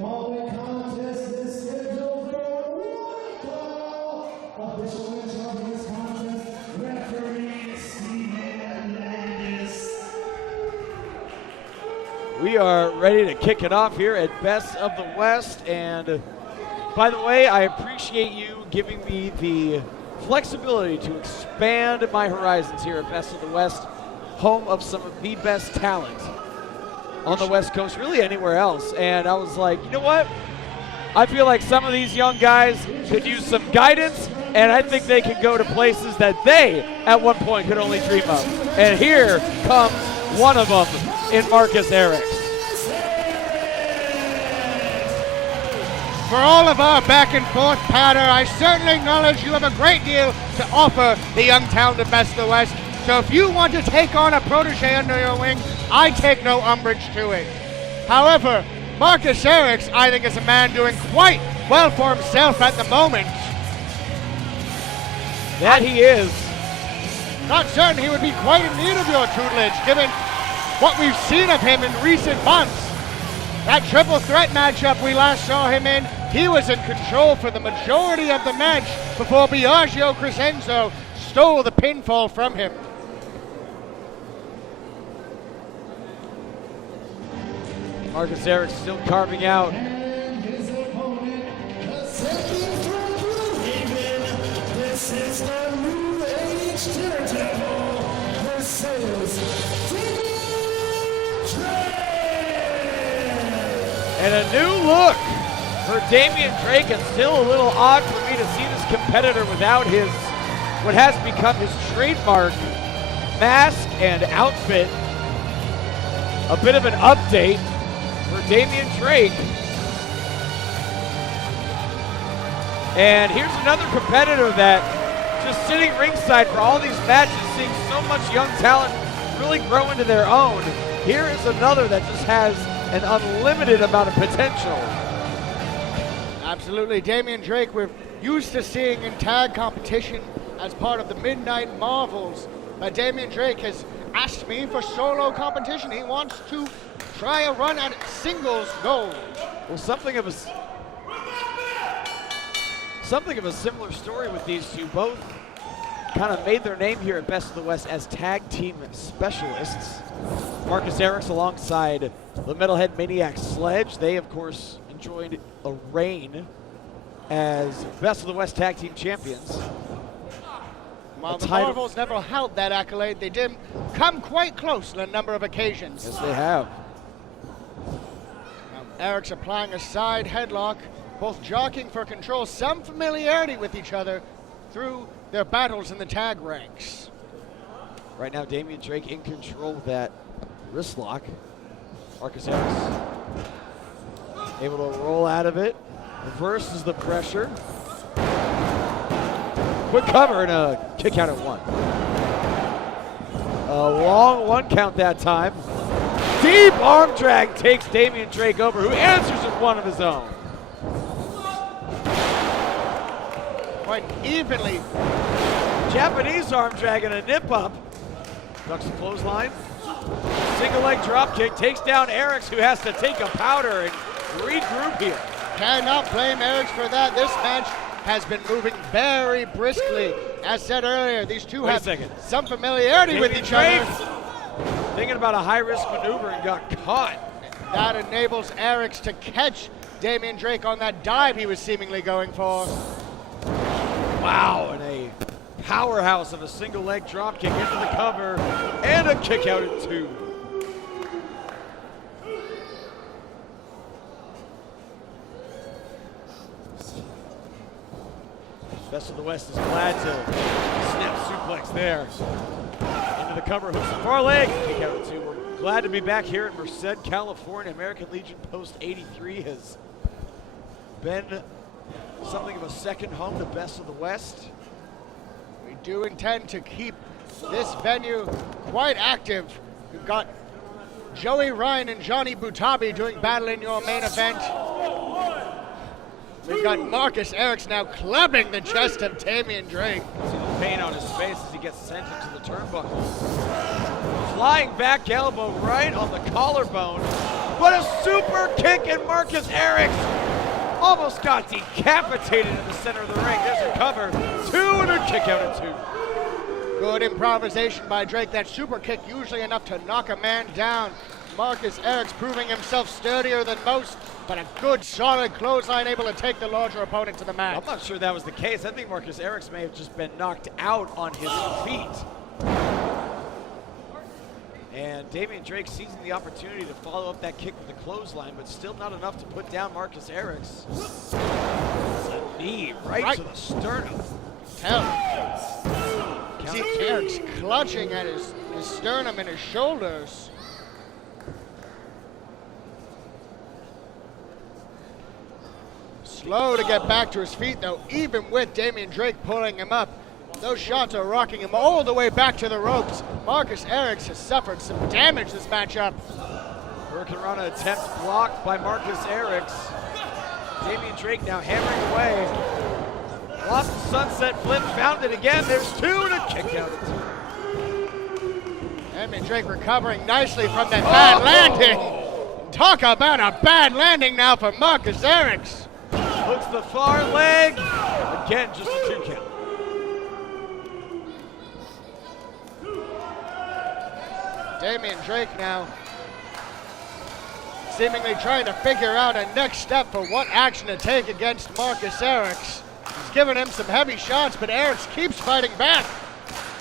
Following contest is scheduled for one fall. Official in charge of this contest, referee Steven Landis. We are ready to kick it off here at Best of the West, and by the way, I appreciate you giving me the flexibility to expand my horizons here at Best of the West, home of some of the best talent on the West Coast, really anywhere else. And I was like, you know what? I feel like some of these young guys could use some guidance, and I think they could go to places that they, at one point, could only dream of. And here comes one of them in Marcus Eriks. For all of our back and forth patter, I certainly acknowledge you have a great deal to offer the young talent of Best of the West. So if you want to take on a protege under your wing, I take no umbrage to it. However, Marcus Eriks, I think, is a man doing quite well for himself at the moment. That he is. Not certain he would be quite in need of your tutelage, given what we've seen of him in recent months. That triple threat matchup we last saw him in, he was in control for the majority of the match before Biagio Crescenzo stole the pinfall from him. Marcus Eriks still carving out. And his opponent, the second from Blue Haven, this is the New Age Daredevil, versus Damian. And a new look for Damian Drake, and still a little odd for me to see this competitor without his, what has become his trademark mask and outfit. A bit of an update for Damian Drake. And here's another competitor that just sitting ringside for all these matches, seeing so much young talent really grow into their own. Here is another that just has an unlimited amount of potential. Absolutely. Damian Drake, we're used to seeing in tag competition as part of the Midnight Marvels. But Damian Drake has asked me for solo competition. He wants to try a run at singles gold. Well, something of a similar story with these two. Both kind of made their name here at Best of the West as tag team specialists. Marcus Eriks alongside the Metalhead Maniac Sledge. They, of course, enjoyed a reign as Best of the West tag team champions. While the Marvels never held that accolade, they did come quite close on a number of occasions. Yes, they have. Now, Eriks applying a side headlock, both jockeying for control, some familiarity with each other through their battles in the tag ranks. Right now, Damian Drake in control of that wrist lock. Marcus Eriks able to roll out of it. Reverses the pressure. Quick cover and a kick out at one. A long one count that time. Deep arm drag takes Damian Drake over, who answers with one of his own. Quite evenly. Japanese arm drag and a nip up. Ducks the clothesline. Single leg drop kick takes down Eriks, who has to take a powder and regroup here. Cannot blame Eriks for that. This match has been moving very briskly. As said earlier, these two have some familiarity with each other. Thinking about a high-risk maneuver and got caught. That enables Eriks to catch Damian Drake on that dive he was seemingly going for. Wow, and a powerhouse of a single leg drop kick into the cover and a kick out at two. Best of the West is glad to snap suplex there. Into the cover, hooks the far leg, kick out at two. We're glad to be back here in Merced, California. American Legion Post 83 has been something of a second home to Best of the West. We do intend to keep this venue quite active. We've got Joey Ryan and Johnny Butabi doing battle in your main event. We've got Marcus Eriks now clubbing the chest of Damian Drake. See the pain on his face as he gets sent into the turnbuckle. Flying back elbow right on the collarbone. What a super kick, and Marcus Eriks almost got decapitated in the center of the ring. There's a cover, 2 and a kick out of 2. Good improvisation by Drake. That super kick usually enough to knock a man down. Marcus Eriks proving himself sturdier than most, but a good solid clothesline able to take the larger opponent to the mat. I'm not sure that was the case. I think Marcus Eriks may have just been knocked out on his feet. And Damian Drake seizing the opportunity to follow up that kick with a clothesline, but still not enough to put down Marcus Eriks. It's a knee right to the sternum. See Eriks clutching at his sternum and his shoulders. Slow to get back to his feet, though, even with Damian Drake pulling him up. Those shots are rocking him all the way back to the ropes. Marcus Eriks has suffered some damage this matchup. Hurricanrana attempt blocked by Marcus Eriks. Damian Drake now hammering away. Lost the sunset flip, found it again. There's 2 and a kick out of 2. Damian Drake recovering nicely from that bad landing. Talk about a bad landing now for Marcus Eriks. Hooks the far leg. Again, just a 2 count. Damian Drake now seemingly trying to figure out a next step for what action to take against Marcus Eriks. He's giving him some heavy shots, but Eriks keeps fighting back.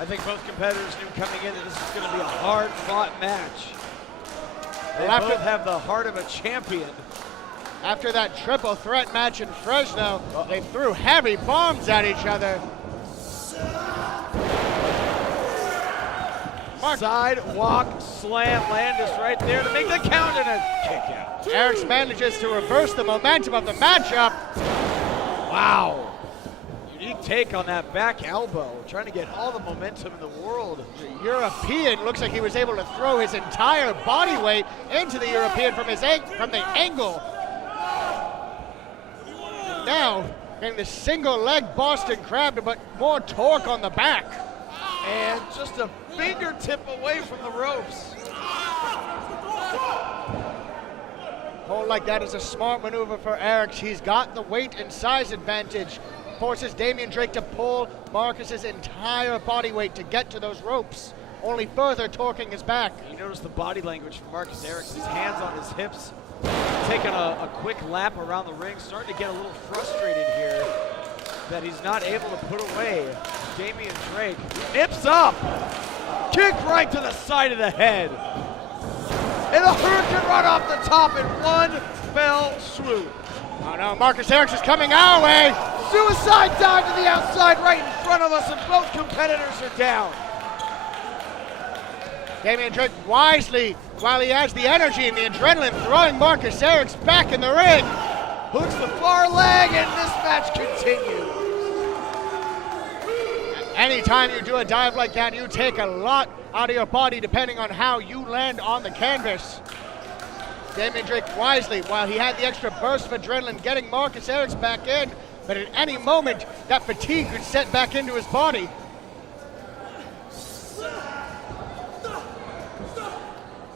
I think both competitors knew coming in that this is going to be a hard-fought match. They both have the heart of a champion. After that triple threat match in Fresno, they threw heavy bombs at each other. Sidewalk slam, Landis right there to make the count and a kick out. Eriks manages to reverse the momentum of the matchup. Wow. Unique take on that back elbow, trying to get all the momentum in the world. The European looks like he was able to throw his entire body weight into the European from the angle. And now, getting the single leg Boston Crab, but more torque on the back. And just a fingertip away from the ropes. Hold like that is a smart maneuver for Eriks. He's got the weight and size advantage. Forces Damian Drake to pull Marcus's entire body weight to get to those ropes, only further torquing his back. You notice the body language from Marcus Eriks. His hands on his hips, taking a quick lap around the ring, starting to get a little frustrated here that he's not able to put away Damian Drake. Nips up! Kick right to the side of the head. And a hurricane run off the top in one fell swoop. Oh no, Marcus Eriks is coming our way. Suicide dive to the outside right in front of us, and both competitors are down. Damian Drake wisely, while he has the energy and the adrenaline, throwing Marcus Eriks back in the ring. Hooks the far leg, and this match continues. Anytime you do a dive like that, you take a lot out of your body depending on how you land on the canvas. Damian Drake wisely, while he had the extra burst of adrenaline, getting Marcus Eriks back in, but at any moment, that fatigue could set back into his body.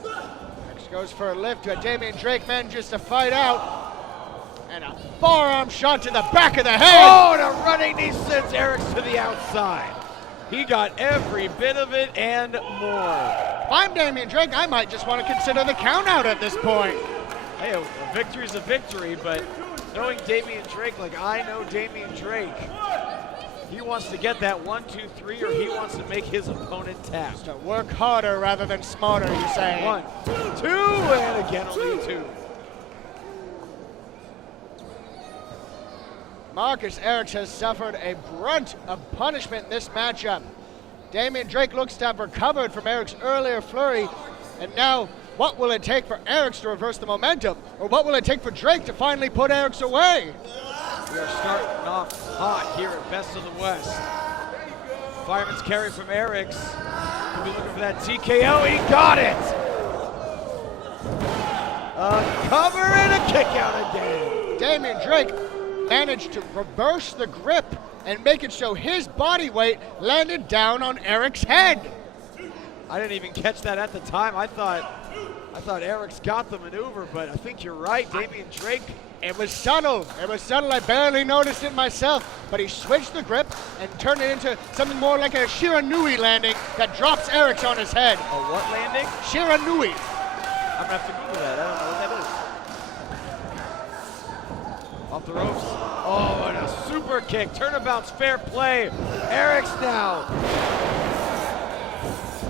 Eriks goes for a lift, but Damian Drake manages to fight out. And a forearm shot to the back of the head. Oh, and a running knee sends Eriks to the outside. He got every bit of it and more. If I'm Damian Drake, I might just want to consider the count out at this point. Hey, a victory's a victory, but knowing Damian Drake like I know Damian Drake, he wants to get that 1, 2, 3, or he wants to make his opponent tap. Just to work harder rather than smarter, you say. 1, 2, and again only 2. Marcus Eriks has suffered a brunt of punishment in this matchup. Damian Drake looks to have recovered from Eriks' earlier flurry, and now what will it take for Eriks to reverse the momentum? Or what will it take for Drake to finally put Eriks away? We are starting off hot here at Best of the West. Fireman's carry from Eriks. He'll be looking for that TKO, he got it! A cover and a kick out again. Damian Drake managed to reverse the grip and make it so his body weight landed down on Eriks' head. I didn't even catch that at the time. I thought I thought Eriks got the maneuver, but I think you're right. Damian Drake. It was subtle. It was subtle. I barely noticed it myself. But he switched the grip and turned it into something more like a Shiranui landing that drops Eriks on his head. A what landing? Shiranui. I'm gonna have to Google that. I don't know what that is. Off the ropes. Oh, and a super kick. Turnabout's fair play. Eriks now.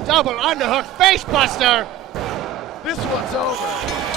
Double underhook face buster. This one's over.